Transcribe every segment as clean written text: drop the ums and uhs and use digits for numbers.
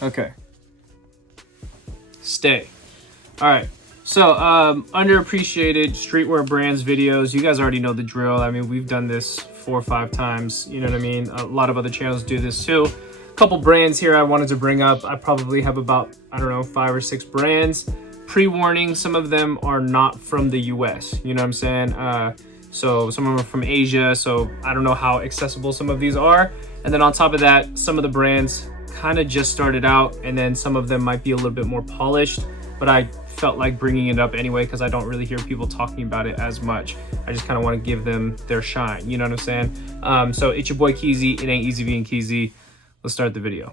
Okay. Stay. All right. So, underappreciated streetwear brands videos. You guys already know the drill. I mean, we've done this 4 or 5 times. You know what I mean? A lot of other channels do this too. A couple brands here I wanted to bring up. I probably have about, I don't know, 5 or 6 brands. Pre-warning, some of them are not from the US. You know what I'm saying? So some of them are from Asia. So I don't know how accessible some of these are. And then on top of that, some of the brands kind of just started out, and then some of them might be a little bit more polished, but I felt like bringing it up anyway because I don't really hear people talking about it as much. I just kind of want to give them their shine, you know what I'm saying? So it's your boy Keezy. It ain't easy being Keezy. Let's start the video.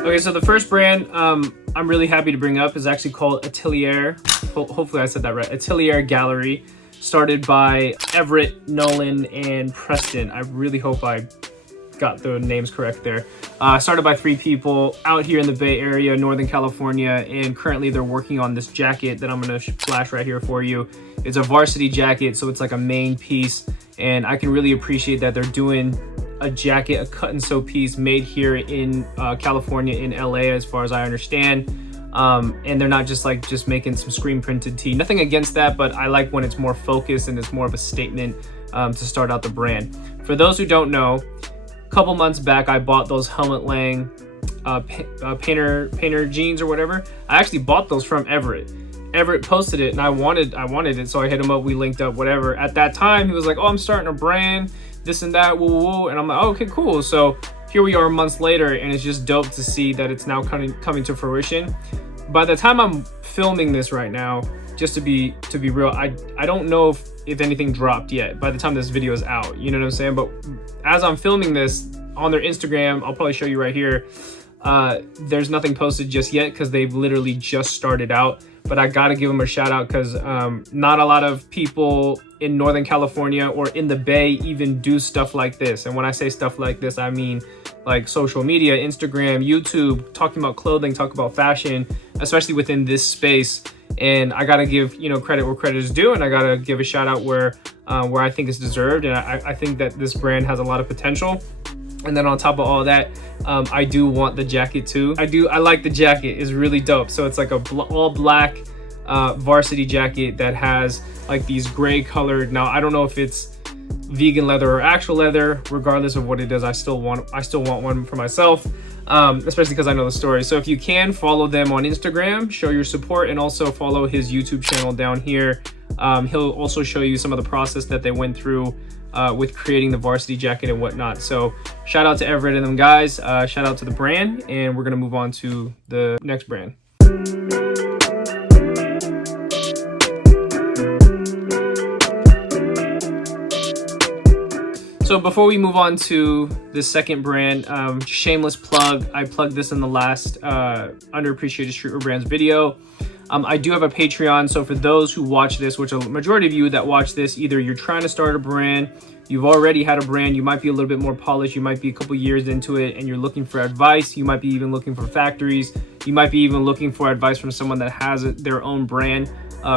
Okay, so the first brand I'm really happy to bring up is actually called Atelier. Hopefully I said that right. Atelier Gallery. Started by Everett, Nolan, and Preston. I really hope I got the names correct there. Started by 3 people out here in the Bay Area, Northern California, and currently they're working on this jacket that I'm gonna flash right here for you. It's a varsity jacket, so it's like a main piece, and I can really appreciate that they're doing a jacket, a cut and sew piece made here in California, in LA, as far as I understand. And they're not just making some screen printed tee. Nothing against that, but I like when it's more focused and it's more of a statement to start out the brand. For those who don't know, a couple months back I bought those Helmut Lang painter jeans or whatever. I actually bought those from Everett. Everett posted it and I wanted it, so I hit him up, we linked up, whatever. At that time he was like, oh, I'm starting a brand, this and that, woo woo, and I'm like, oh, okay, cool. So here we are months later, and it's just dope to see that it's now coming to fruition. By the time I'm filming this right now, just to be real, I don't know if anything dropped yet by the time this video is out, you know what I'm saying? But as I'm filming this on their Instagram, I'll probably show you right here, there's nothing posted just yet because they've literally just started out. But I gotta give them a shout out because not a lot of people in Northern California or in the Bay even do stuff like this. And when I say stuff like this, I mean like social media, Instagram, YouTube, talking about clothing, talking about fashion, especially within this space. And I gotta give, you know, credit where credit is due, and I gotta give a shout out where I think it's deserved. And I think that this brand has a lot of potential. And then on top of all that, I do want the jacket too. I like the jacket. It's really dope. So it's like a all black varsity jacket that has like these gray colored, now I don't know if it's vegan leather or actual leather. Regardless of what it is, I still want one for myself, especially because I know the story. So if you can, follow them on Instagram, show your support, and also follow his YouTube channel down here. He'll also show you some of the process that they went through with creating the varsity jacket and whatnot. So shout out to Everett and them guys, shout out to the brand, and we're gonna move on to the next brand. So before we move on to the second brand, shameless plug, I plugged this in the last underappreciated streetwear brands video. I do have a Patreon, so for those who watch this, which a majority of you that watch this, either you're trying to start a brand, you've already had a brand, you might be a little bit more polished, you might be a couple years into it and you're looking for advice, you might be even looking for factories, you might be even looking for advice from someone that has their own brand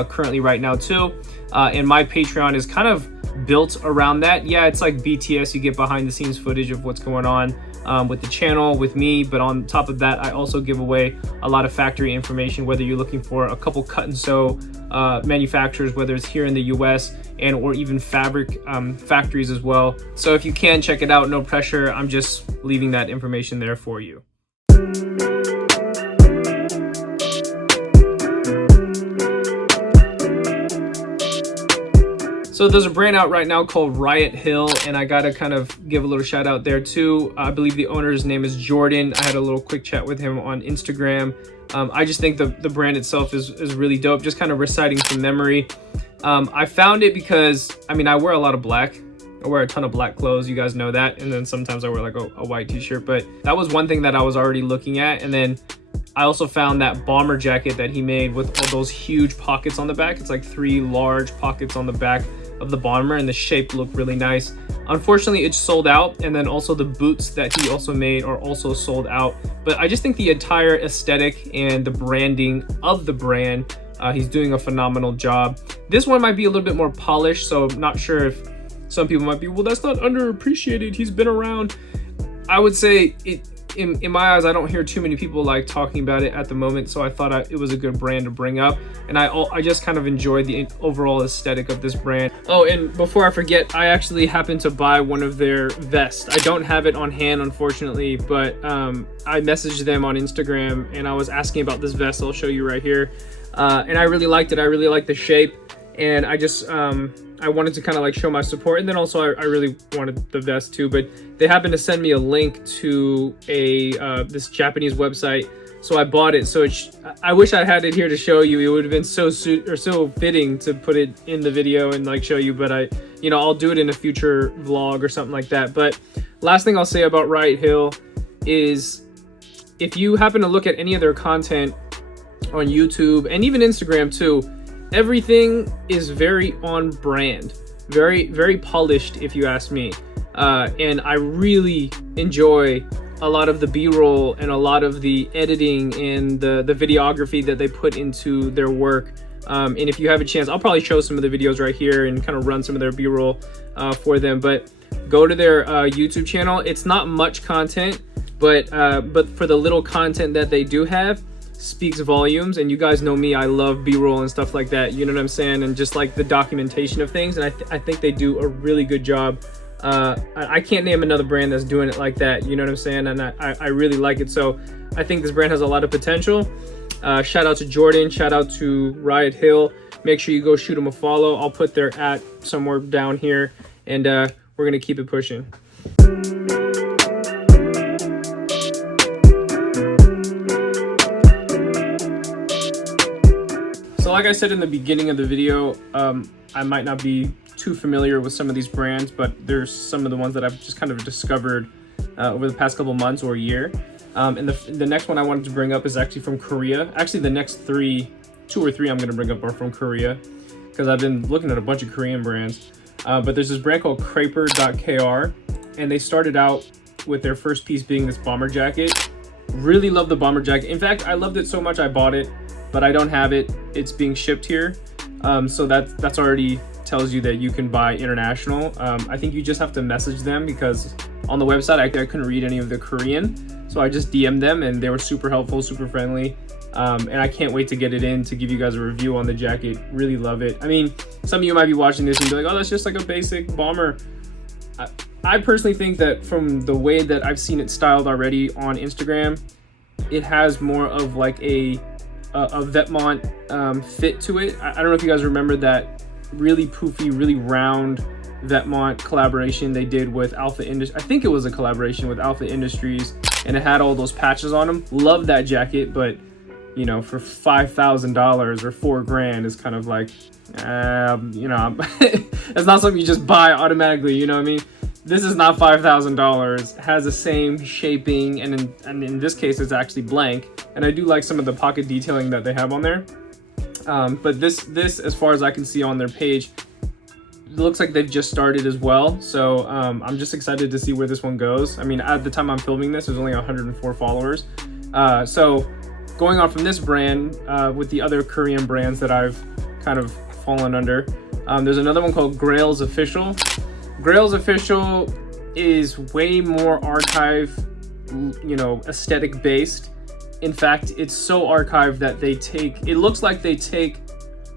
currently right now too. And my Patreon is kind of built around that. Yeah, it's like BTS, you get behind the scenes footage of what's going on with the channel, with me, but on top of that, I also give away a lot of factory information, whether you're looking for a couple cut and sew manufacturers, whether it's here in the US and or even fabric factories as well. So if you can, check it out, no pressure. I'm just leaving that information there for you. So there's a brand out right now called Riot Hill, and I gotta kind of give a little shout out there too. I believe the owner's name is Jordan. I had a little quick chat with him on Instagram. I just think the brand itself is really dope, just kind of reciting from memory. I found it because, I mean, I wear a lot of black. I wear a ton of black clothes, you guys know that. And then sometimes I wear like a white t-shirt, but that was one thing that I was already looking at. And then I also found that bomber jacket that he made with all those huge pockets on the back. It's like 3 large pockets on the back of the bomber, and the shape looked really nice. Unfortunately, it's sold out, and then also the boots that he also made are also sold out. But I just think the entire aesthetic and the branding of the brand He's doing a phenomenal job. This one might be a little bit more polished, so I'm not sure if some people might be, well, that's not underappreciated, he's been around. I would say it, in my eyes, I don't hear too many people like talking about it at the moment, so I thought it was a good brand to bring up, and I just kind of enjoyed the overall aesthetic of this brand. Oh, and before I forget, I actually happened to buy one of their vests. I don't have it on hand, unfortunately, but I messaged them on Instagram and I was asking about this vest. I'll show you right here, and I really liked it. I really liked the shape, and I just I wanted to kind of like show my support, and then also I really wanted the vest too. But they happened to send me a link to this Japanese website, so I bought it. So I wish I had it here to show you. It would have been so fitting to put it in the video and like show you. But I'll do it in a future vlog or something like that. But last thing I'll say about Riot Hill is, if you happen to look at any of their content on YouTube and even Instagram too, everything is very on brand, very polished, if you ask me. And I really enjoy a lot of the B-roll and a lot of the editing and the videography that they put into their work. And if you have a chance, I'll probably show some of the videos right here and kind of run some of their B-roll for them. But go to their YouTube channel. It's not much content, but for the little content that they do have, speaks volumes. And you guys know me, I love B-roll and stuff like that, you know what I'm saying, and just like the documentation of things. And I think they do a really good job. I can't name another brand that's doing it like that, you know what I'm saying, and I really like it. So I think this brand has a lot of potential. Shout out to Jordan, shout out to Riot Hill. Make sure you go shoot them a follow. I'll put their @ somewhere down here, and we're gonna keep it pushing. So like I said in the beginning of the video, I might not be too familiar with some of these brands, but there's some of the ones that I've just kind of discovered over the past couple months or year. And the next one I wanted to bring up is actually from Korea. Actually, the next two or three I'm gonna bring up are from Korea, because I've been looking at a bunch of Korean brands. But there's this brand called Creeperkr, and they started out with their first piece being this bomber jacket. Really love the bomber jacket. In fact, I loved it so much I bought it, but I don't have it. It's being shipped here. So that's already tells you that you can buy international. I think you just have to message them, because on the website I couldn't read any of the Korean. So I just DM'd them and they were super helpful, super friendly. And I can't wait to get it in to give you guys a review on the jacket. Really love it. I mean, some of you might be watching this and be like, oh, that's just like a basic bomber. I personally think that from the way that I've seen it styled already on Instagram, it has more of like a Vetmont fit to it. I don't know if you guys remember that really poofy, really round Vetmont collaboration they did with Alpha Industries. I think it was a collaboration with Alpha Industries, and it had all those patches on them. Love that jacket, but you know, for $5,000 or $4,000 is kind of like, you know, it's not something you just buy automatically, you know what I mean? This is not $5,000, has the same shaping, and in this case it's actually blank, and I do like some of the pocket detailing that they have on there. But this, as far as I can see on their page, it looks like they've just started as well. So I'm just excited to see where this one goes. I mean, at the time I'm filming this, there's only 104 followers. So going on from this brand, with the other Korean brands that I've kind of fallen under, there's another one called Grail's Official. Grail's Official is way more archive, you know, aesthetic based. In fact, it's so archive that it looks like they take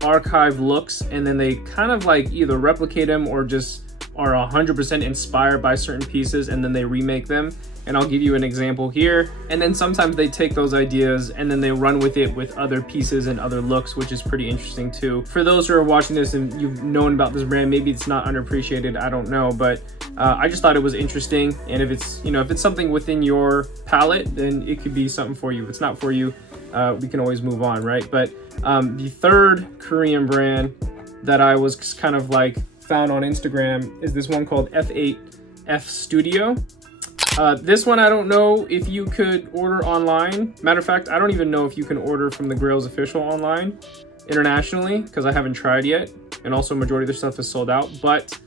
archive looks and then they kind of like either replicate them or just are 100% inspired by certain pieces and then they remake them. And I'll give you an example here. And then sometimes they take those ideas and then they run with it with other pieces and other looks, which is pretty interesting too. For those who are watching this and you've known about this brand, maybe it's not underappreciated, I don't know, but I just thought it was interesting. And if it's, you know, if it's something within your palette, then it could be something for you. If it's not for you, we can always move on, right? But the third Korean brand that I was kind of like found on Instagram is this one called F8F Studio. This one, I don't know if you could order online. Matter of fact, I don't even know if you can order from the Grail's Official online internationally, because I haven't tried yet. And also majority of their stuff is sold out. But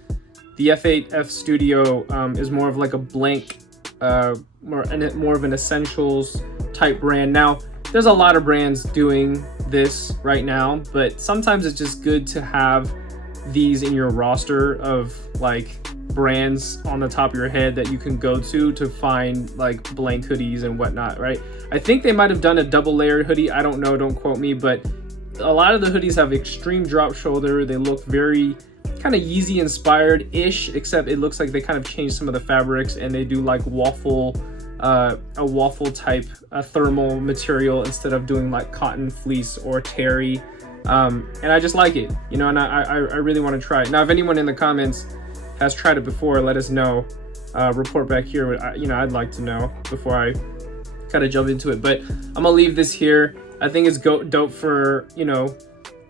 the F8F Studio is more of like a blank, more of an essentials type brand. Now, there's a lot of brands doing this right now, but sometimes it's just good to have these in your roster of like brands on the top of your head that you can go to find like blank hoodies and whatnot, right? I think they might have done a double layered hoodie. I don't know, don't quote me, but a lot of the hoodies have extreme drop shoulder. They look very kind of Yeezy inspired ish, except it looks like they kind of changed some of the fabrics and they do like a waffle type thermal material instead of doing like cotton fleece or terry. And I just like it, you know, and I really want to try it. Now, if anyone in the comments has tried it before, let us know. Report back here. You know, I'd like to know before I kind of jump into it. But I'm gonna leave this here. I think it's dope for, you know,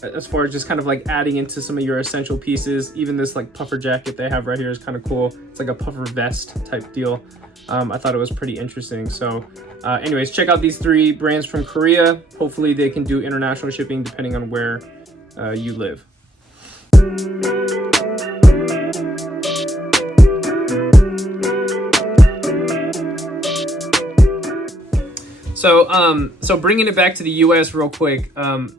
as far as just kind of like adding into some of your essential pieces. Even this like puffer jacket they have right here is kind of cool. It's like a puffer vest type deal. I thought it was pretty interesting. So anyways, check out these 3 brands from Korea. Hopefully they can do international shipping depending on where you live. So bringing it back to the US real quick,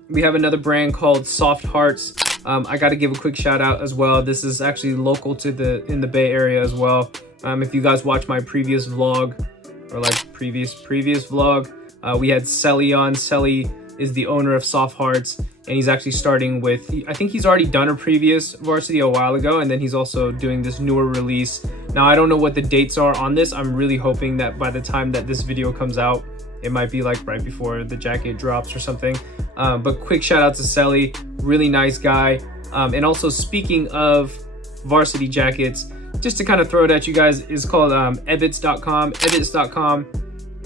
we have another brand called Soft Hearts. I got to give a quick shout out as well. This is actually local to in the Bay Area as well. If you guys watch my previous vlog, or like previous vlog, we had Selly on. Selly is the owner of Soft Hearts, and he's actually starting with, I think he's already done a previous varsity a while ago, and then he's also doing this newer release. Now, I don't know what the dates are on this. I'm really hoping that by the time that this video comes out, it might be like right before the jacket drops or something. But quick shout out to Selly, really nice guy. And also, speaking of varsity jackets, just to kind of throw it at you guys, is called ebits.com. Ebits.com,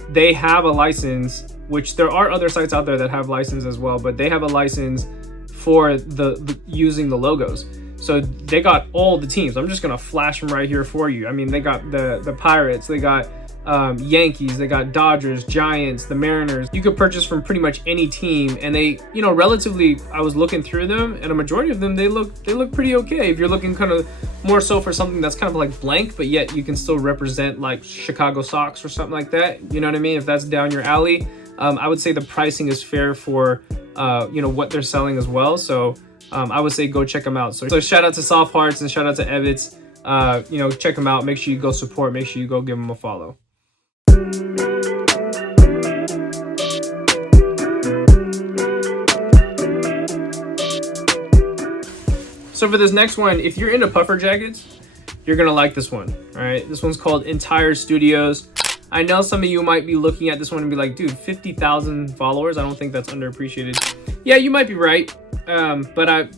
they have a license, which there are other sites out there that have license as well, but they have a license for the using the logos. So they got all the teams. I'm just gonna flash them right here for you. I mean, they got the Pirates, they got Yankees, they got Dodgers, Giants, the Mariners. You could purchase from pretty much any team, and they, you know, relatively, I was looking through them, and a majority of them, they look pretty okay. If you're looking kind of more so for something that's kind of like blank, but yet you can still represent like Chicago Sox or something like that, you know what I mean? If that's down your alley, I would say the pricing is fair for you know, what they're selling as well. So I would say go check them out. So shout out to Soft Hearts and shout out to Evans. You know, check them out. Make sure you go support. Make sure you go give them a follow. So for this next one, if you're into puffer jackets, you're gonna like this one. All right, this one's called Entire Studios. I know some of you might be looking at this one and be like, dude, 50,000 followers. I don't think that's underappreciated. Yeah, you might be right. But I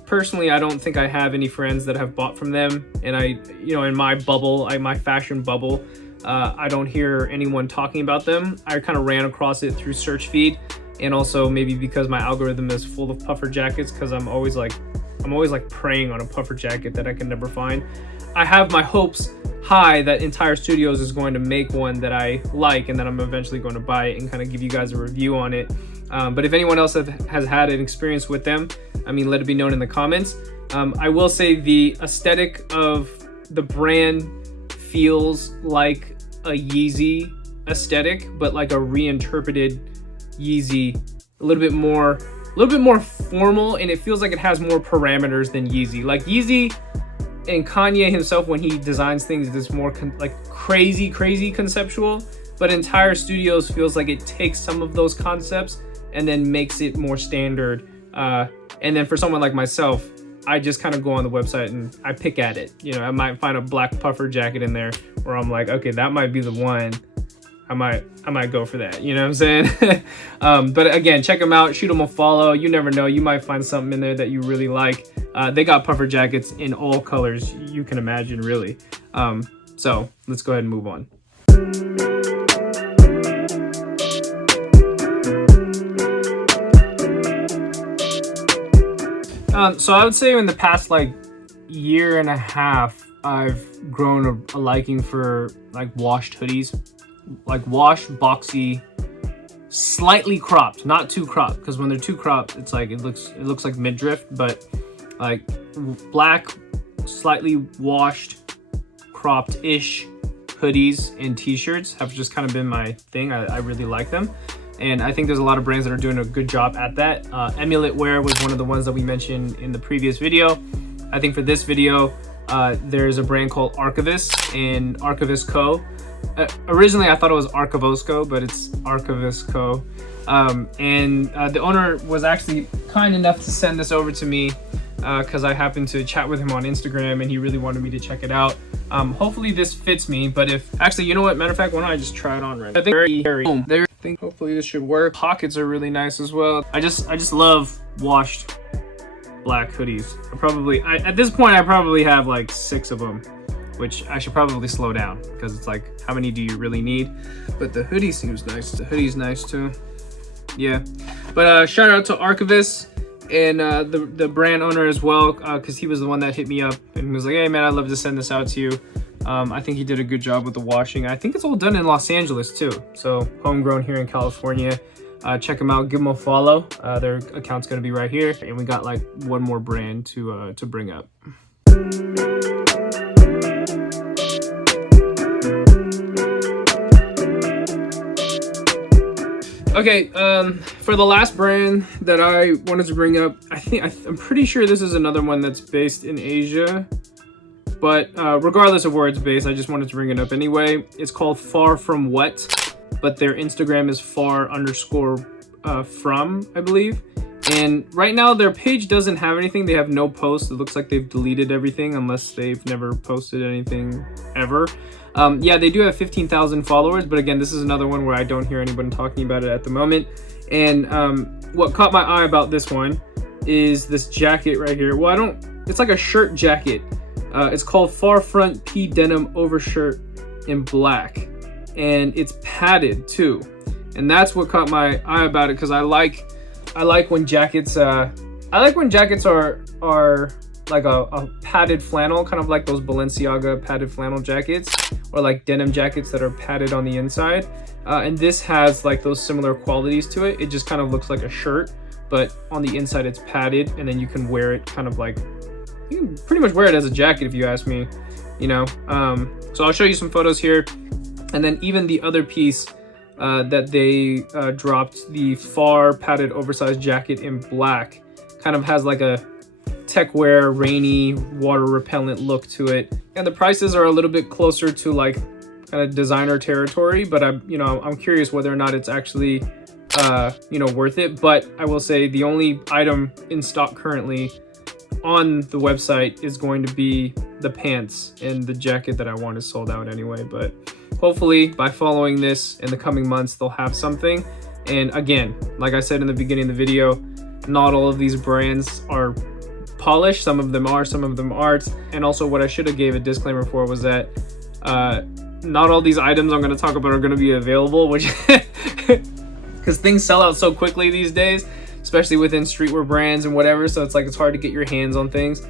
don't think I have any friends that have bought from them. And I, you know, in my bubble, my fashion bubble, I don't hear anyone talking about them. I kind of ran across it through search feed, and also maybe because my algorithm is full of puffer jackets, because I'm always like preying on a puffer jacket that I can never find. I have my hopes high that Entire Studios is going to make one that I like, and that I'm eventually going to buy it and kind of give you guys a review on it. But if anyone else has had an experience with them, I mean, let it be known in the comments. I will say the aesthetic of the brand feels like a Yeezy aesthetic, but like a reinterpreted Yeezy, a little bit more formal, and it feels like it has more parameters than Yeezy. Like Yeezy and Kanye himself, when he designs things, is more like crazy conceptual, but Entire Studios feels like it takes some of those concepts and then makes it more standard. And then for someone like myself, I just kind of go on the website and I pick at it. You know, I might find a black puffer jacket in there where I'm like, okay, that might be the one. I might go for that. You know what I'm saying? But again, check them out. Shoot them a follow. You never know. You might find something in there that you really like. They got puffer jackets in all colors you can imagine, really. So let's go ahead and move on. So I would say in the past like year and a half, I've grown a liking for like washed hoodies, like washed, boxy, slightly cropped, not too cropped, because when they're too cropped, it's like it looks like midriff, but like black, slightly washed, cropped-ish hoodies and t-shirts have just kind of been my thing. I really like them. And I think there's a lot of brands that are doing a good job at that. Emulate Wear was one of the ones that we mentioned in the previous video. I think for this video, there's a brand called Archivist and Archivist Co. Originally, I thought it was Archivosco, but it's Archivist Co. The owner was actually kind enough to send this over to me because I happened to chat with him on Instagram and he really wanted me to check it out. Hopefully this fits me, but if actually, you know what, matter of fact, why don't I just try it on right now? I think I think hopefully this should work. Pockets are really nice as well. I just love washed black hoodies. At this point I probably have like 6 of them, which I should probably slow down because it's like, how many do you really need? But the hoodie seems nice. The hoodie's nice too. Yeah, but shout out to Archivist and the brand owner as well, because he was the one that hit me up and was like, hey man, I'd love to send this out to you. I think he did a good job with the washing. I think it's all done in Los Angeles too, so homegrown here in California. Check them out, give them a follow. Their account's gonna be right here, and we got like one more brand to bring up. Okay, for the last brand that I wanted to bring up, I'm pretty sure this is another one that's based in Asia, but regardless of where it's based, I just wanted to bring it up anyway. It's called Far From What, but their Instagram is far_from, I believe. And right now their page doesn't have anything. They have no posts. It looks like they've deleted everything unless they've never posted anything ever. Yeah, they do have 15,000 followers, but again, this is another one where I don't hear anyone talking about it at the moment. And what caught my eye about this one is this jacket right here. Well, it's like a shirt jacket. It's called Far Front P Denim Overshirt in black, and it's padded too. And that's what caught my eye about it, because I like when jackets are like a padded flannel, kind of like those Balenciaga padded flannel jackets, or like denim jackets that are padded on the inside. And this has like those similar qualities to it. It just kind of looks like a shirt, but on the inside it's padded, and then you can wear it kind of like, you can pretty much wear it as a jacket if you ask me, you know. So I'll show you some photos here. And then even the other piece that they dropped, the Far padded oversized jacket in black, kind of has like a tech wear, rainy, water repellent look to it. And the prices are a little bit closer to like kind of designer territory, but I'm curious whether or not it's actually worth it. But I will say the only item in stock currently on the website is going to be the pants, and the jacket that I want is sold out anyway. But hopefully by following this in the coming months, they'll have something. And again, like I said in the beginning of the video, not all of these brands are polished. Some of them are, some of them aren't. And also what I should have gave a disclaimer for was that not all these items I'm going to talk about are going to be available, which because things sell out so quickly these days, especially within streetwear brands and whatever. So it's like, it's hard to get your hands on things.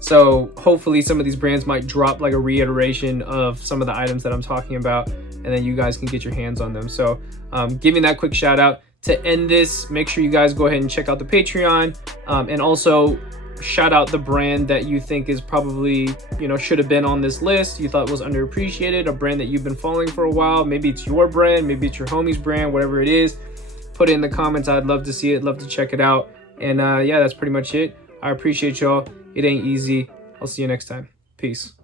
So hopefully some of these brands might drop like a reiteration of some of the items that I'm talking about, and then you guys can get your hands on them. So giving that quick shout out. To end this, make sure you guys go ahead and check out the Patreon, and also shout out the brand that you think is probably, should have been on this list, you thought was underappreciated, a brand that you've been following for a while. Maybe it's your brand, maybe it's your homie's brand, whatever it is. Put it in the comments. I'd love to see it, love to check it out. And yeah, that's pretty much it. I appreciate y'all. It ain't easy. I'll see you next time. Peace.